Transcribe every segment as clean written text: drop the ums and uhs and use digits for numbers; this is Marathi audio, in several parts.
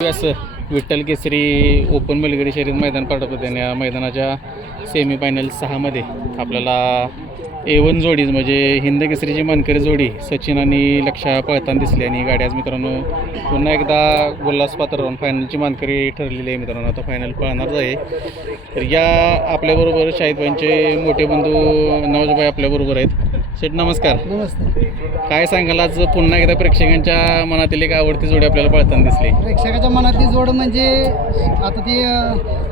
असं विठ्ठल केसरी ओपन बैलगाडी शर्यत मैदान पाठवतं. या मैदानाच्या सेमीफायनल 6मध्ये आपल्याला A1 जोडीज म्हणजे हिंद केसरीची मानकरी जोडी सचिन आणि लक्षा पळताना दिसली. आणि गाडी आज मित्रांनो पुन्हा एकदा गुल्हास पात्र राहून फायनलची मानकरी ठरलेली आहे. मित्रांनो आता फायनल पळणार आहे. तर या आपल्याबरोबर शाहिदबाईंचे मोठे बंधू नवाजबाई आपल्याबरोबर आहेत. शेठ नमस्कार. नमस्ते. काय सांगाल आज पुन्हा एकदा प्रेक्षकांच्या मनातील एक आवडती जोडी आपल्याला पळताना दिसली? प्रेक्षकाच्या मनातली जोड म्हणजे आता ती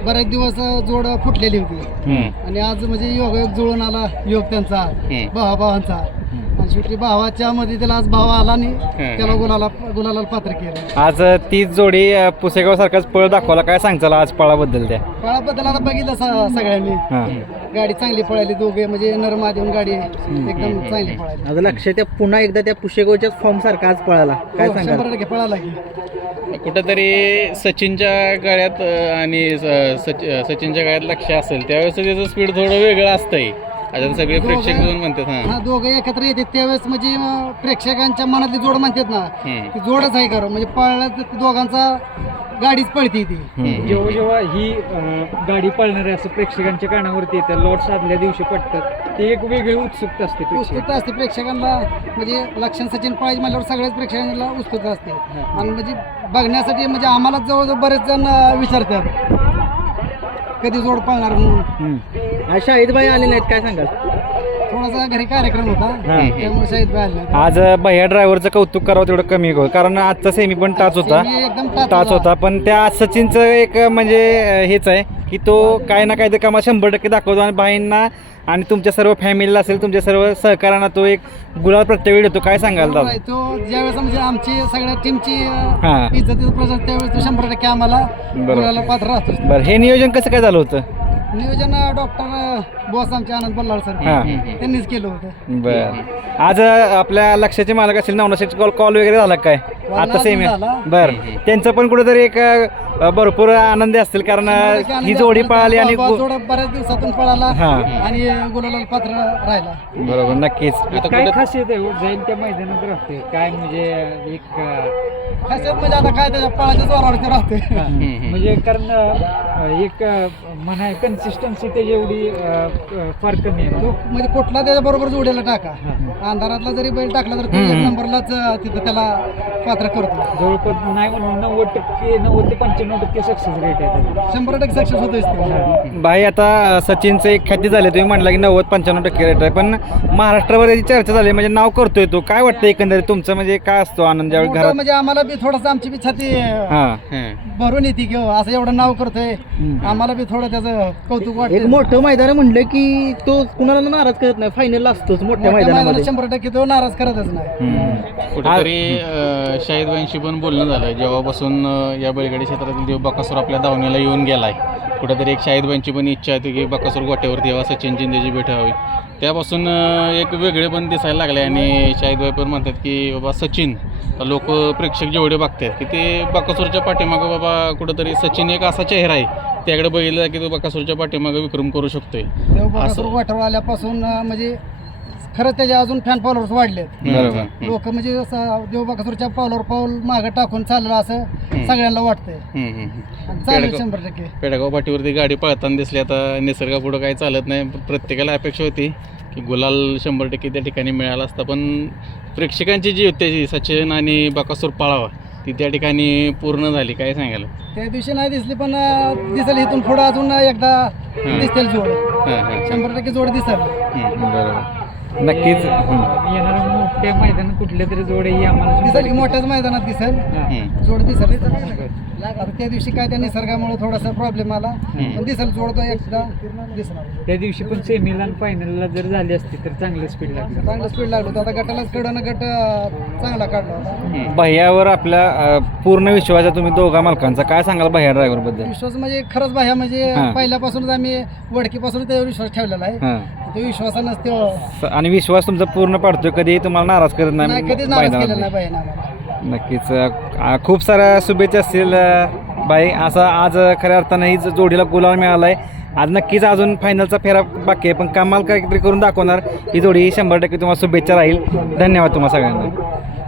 बरेच दिवस जोड फुटलेली होती आणि आज म्हणजे योगायोग जुळून आला. योग त्यांचा भावाभावांचा आणि शेवटी भावाच्या मध्ये त्याला आज भाव आला आणि त्याला गुलाला पात्र केलं. आज तीच जोडी पुसेगाव सारखाच पळ दाखवला. काय सांगचाल आज पळाबद्दल? त्या पळाबद्दल आता बघितलं सगळ्यांनी गाडी चांगली पळाली. दोघे म्हणजे नरम देऊन गाडी एकदम चांगली पळाली. आता लक्ष त्या पुन्हा एकदा त्या पुशेगावच्या फॉर्म सारखा आज पळाला. काय सांगा? 100% पळाला की कुठंतरी सचिनच्या गाड्यात आणि सचिनच्या गाड्यात लक्ष असेल त्यावेळेस त्याचं स्पीड थोडं वेगळं असतंय. आता सगळे प्रेक्षक जोड म्हणतात हा दोघे एकत्र येतात त्यावेळेस म्हणजे प्रेक्षकांच्या मनातली जोड म्हणतात ना ती जोडच आहे खरं. म्हणजे पळला दोघांचा गाडीच पळते ती. जेव्हा जेव्हा ही गाडी पळणार आहे असं प्रेक्षकांच्या कानावरती येतं, लॉट्स आदल्या दिवशी पडतात, ते एक वेगळी उत्सुकता असते. उत्सुकता असते प्रेक्षकांना. म्हणजे लक्षण सचिन पाहिजे म्हटल्यावर सगळ्याच प्रेक्षकांना उत्सुकता असते. आणि म्हणजे बघण्यासाठी म्हणजे आम्हाला जवळजवळ बरेच जण विचारतात कधी जोड पळणार म्हणून. शाहिदबाई आले नाहीत, काय सांगाल? थोडासा घरी कार्यक्रम होता त्यामुळे शाहिदबाई आले नाहीत. आज भैया ड्रायव्हरचं कौतुक करावं तेवढं कमी हो, कारण आजचा सेमी पण टाच होता. एकदम टाच होता. पण त्या सचिनचं एक म्हणजे हेच आहे की तो काय ना काय तर कामाला 100% दाखवतो आणि बाईंना आणि तुमच्या सर्व फॅमिलीला असेल तुमच्या सर्व सहकाऱ्यांना तो एक गुलाल प्रत्येक वेळी देतो. काय सांगाल दादा? तो ज्यावेळेस म्हणजे आमची सगळ्या टीमची इज्जतीचं प्रश्न त्यावेळेस तो 100% आम्हाला गुलाला पात्र राहतो. बरं, हे नियोजन कसं काय झालं होतं? नियोजन डॉक्टर बॉस आमचे आनंद बल्लाळ सर त्यांनीच केलं होतं. बरं, आज आपल्या लक्षाचे मालक असेल नवनाशेच कॉल वगैरे झाला काय आता सेमी? बरं, त्यांचं पण कुठेतरी एक भरपूर आनंदी असतील कारण ही जोडी पळाली आणि बऱ्याच दिवसातून पळाला आणि गुलाला पात्र राहिला. बरोबर, नक्कीच. काय खासियत आहे जाईल त्या मैदानात राहते काय म्हणजे एक खासियत म्हणजे आता काय त्याच्या पळाच्या जोरावरती राहते म्हणजे कारण एक म्हणा कन्सिस्टन्सी त्याची एवढी फार कमी आहे. म्हणजे कुठला त्याच्या बरोबर जोड्याला टाका, अंधारातला जरी बैल टाकला तर 1 नंबरलाच तिथं त्याला पात्र करतो. जवळपास नाही म्हणून 90% 90 ते 95% सक्सेस रेट आहे. 100% सक्सेस होतोय. भाई आता सचिनचं एक ख्याती झाले, तुम्ही म्हटलं की 90-95% रेट आहे, पण महाराष्ट्रावर याची चर्चा झाली म्हणजे नाव करतोय तो. काय वाटतं एकंदरीत तुमचं म्हणजे काय असतो आनंद ज्यावेळी घरात? म्हणजे आम्हाला बी थोडंसं आमची बी छाती भरून येते की असं एवढं नाव करतोय. आम्हाला बी थोडं त्याचं कौतुक वाटतं. एक मोठं मैदान म्हणलं की तो कुणाला नाराज करत नाही, फायनलला असतोच मोठ्या मैदानामध्ये. 100% तो नाराज करतच नाही. कुठेतरी शाहिदबाईंशी पण बोलणं झालं जेव्हापासून या बैलगाडी क्षेत्रातील देव बकासूर आपल्या दावणीला येऊन गेलाय. कुठेतरी एक शाहिदबाईंची पण इच्छा होती की बकासूर गोट्यावरती यावा, सचिन जिंदेची भेट व्हावी. त्यापासून एक वेगळे पण दिसायला लागले आणि शाहिदबाई पण म्हणतात की बाबा सचिन लोक प्रेक्षक जेवढे बघतात की ते बकासूरच्या पाठीमागं बाबा कुठंतरी सचिन एक असा चेहरा आहे त्याकडे बघितला की तो बकासूरच्या पाठीमागं विक्रम करू शकतोय. बकासूर गोठ्यावर आल्यापासून म्हणजे खरंच त्याचे अजून फॅन फॉलोअर्स वाढलेत. लोक म्हणजे देव बकासूरच्या पावलावर पाऊल मागं टाकून चाललं असं सगळ्यांना वाटतंय. चालेल 100%. पेडगाव पाठीवरती गाडी पळताना दिसली. आता निसर्गापुढं काही चालत नाही. प्रत्येकाला अपेक्षा होती की गुलाल 100% त्या ठिकाणी मिळाला असता, पण प्रेक्षकांची जी होती त्याची सचिन आणि बकासूर पळावा ती त्या ठिकाणी पूर्ण झाली. काय सांगाल? त्या दिवशी नाही दिसली पण दिसेल इथून पुढं अजून एकदा दिसेल जोड. 100% जोड दिसेल. बरोबर, नक्कीच. येणाऱ्या मोठ्या मैदानात कुठल्या तरी जोड ही आम्हाला दिसेल की मोठ्याच मैदानात दिसेल जोड दिसेल. आता त्या दिवशी काय त्या निसर्गामुळे थोडासा प्रॉब्लेम आला पण दिसेल जोड तो एकदा दिसणार. त्या दिवशी पण सेमीला आणि फायनलला जर झाली असती तर चांगलं स्पीड लागलं. चांगलं स्पीड लागलं होतं. आता गटालाच कडनं गट चांगला काढला होता. भैयावर आपल्या पूर्ण विश्वास आहे तुम्ही दोघा मालकांचा. काय सांगाल भैया ड्रायव्हर बद्दल? विश्वास म्हणजे खरंच भैया म्हणजे पहिल्यापासूनच आम्ही वडकीपासून त्यावर विश्वास ठेवलेला आहे. तो विश्वासानंच तो आणि विश्वास तुमचा पूर्ण पाडतोय, कधी तुम्हाला नाराज करत नाही. कधीच नाराज केलेला नाही भैयानं आम्हाला. नक्कीच. खूप साऱ्या शुभेच्छा असतील बाई. असं आज खऱ्या अर्थानं ही जोडीला गुलाल मिळाला आहे. आज नक्कीच अजून फायनलचा फेरा बाकी आहे पण कमाल काहीतरी करून दाखवणार ही जोडी. 100% तुम्हाला शुभेच्छा राहील. धन्यवाद तुम्हाला सगळ्यांना.